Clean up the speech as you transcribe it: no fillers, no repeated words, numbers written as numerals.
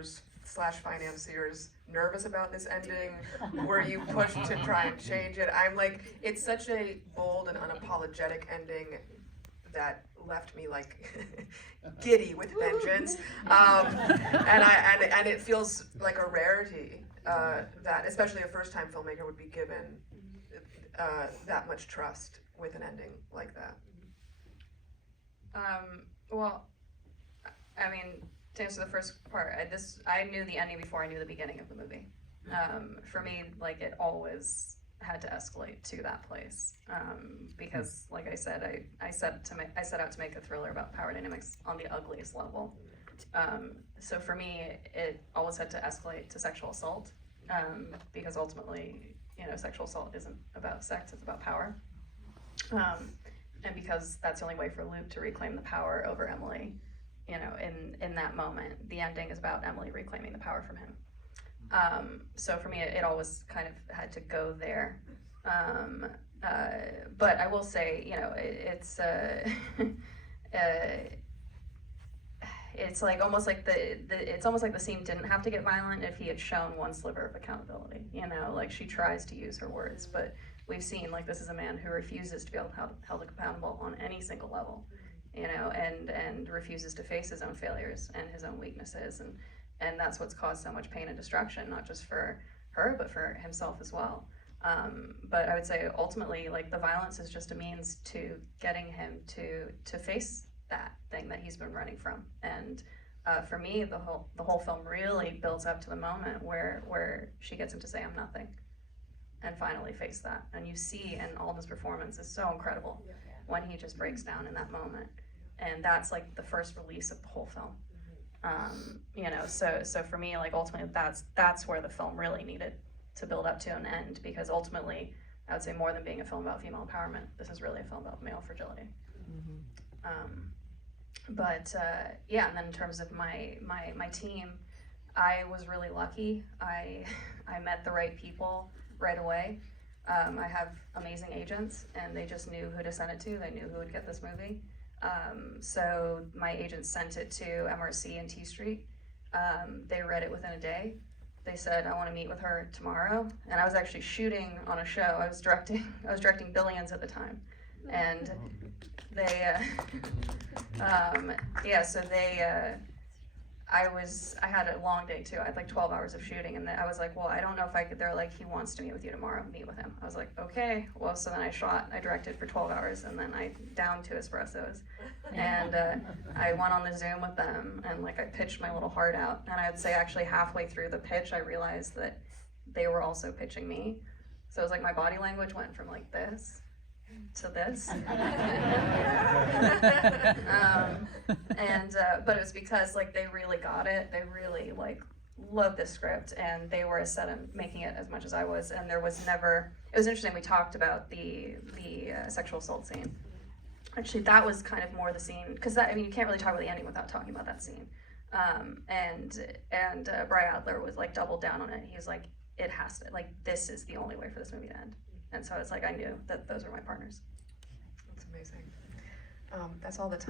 producers / financiers nervous about this ending? Were you pushed to try and change it? I'm like, it's such a bold and unapologetic ending that left me like giddy with vengeance, and it feels like a rarity that especially a first-time filmmaker would be given that much trust with an ending like that. Well, I mean, to answer the first part, I knew the ending before I knew the beginning of the movie. For me, like, it always had to escalate to that place, because, like I said, I set out to make a thriller about power dynamics on the ugliest level. So for me, it always had to escalate to sexual assault, because ultimately, you know, sexual assault isn't about sex; it's about power. And because that's the only way for Luke to reclaim the power over Emily, you know, in that moment, the ending is about Emily reclaiming the power from him. So for me, it always kind of had to go there. But I will say, you know, it's like almost like it's almost like the scene didn't have to get violent if he had shown one sliver of accountability. You know, like, she tries to use her words, but we've seen, like, this is a man who refuses to be held accountable on any single level, you know, and refuses to face his own failures and his own weaknesses, and that's what's caused so much pain and destruction, not just for her, but for himself as well. But I would say ultimately, like, the violence is just a means to getting him to face that thing that he's been running from. And for me, the whole film really builds up to the moment where she gets him to say, "I'm nothing," and finally face that. And you see, and Alden's performance is so incredible when he just breaks down in that moment. And that's like the first release of the whole film. You know, so for me, like, ultimately that's where the film really needed to build up to an end, because ultimately, I would say, more than being a film about female empowerment, this is really a film about male fragility. Yeah, and then in terms of my team, I was really lucky. I met the right people right away. I have amazing agents, and they just knew who to send it to. They knew who would get this movie. So my agent sent it to MRC and T Street. They read it within a day. They said, "I want to meet with her tomorrow." And I was actually shooting on a show. I was directing Billions at the time, and they I had a long day too. I had like 12 hours of shooting, and I was like, well, I don't know if I could. They're like, "He wants to meet with you tomorrow, meet with him." I was like, okay. Well, so then I directed for 12 hours, and then I downed 2 espressos, and I went on the Zoom with them, and like, I pitched my little heart out, and I'd say actually halfway through the pitch, I realized that they were also pitching me. So it was like my body language went from like this to this. But it was because, like, they really got it. They really, like, loved the script, and they were as set on making it as much as I was. And there was never, it was interesting, we talked about the sexual assault scene. Actually, that was kind of more the scene, because I mean, you can't really talk about the ending without talking about that scene. Bry Adler was like doubled down on it. He was like, it has to, like, this is the only way for this movie to end. And so it's like, I knew that those were my partners. That's amazing. That's all the time.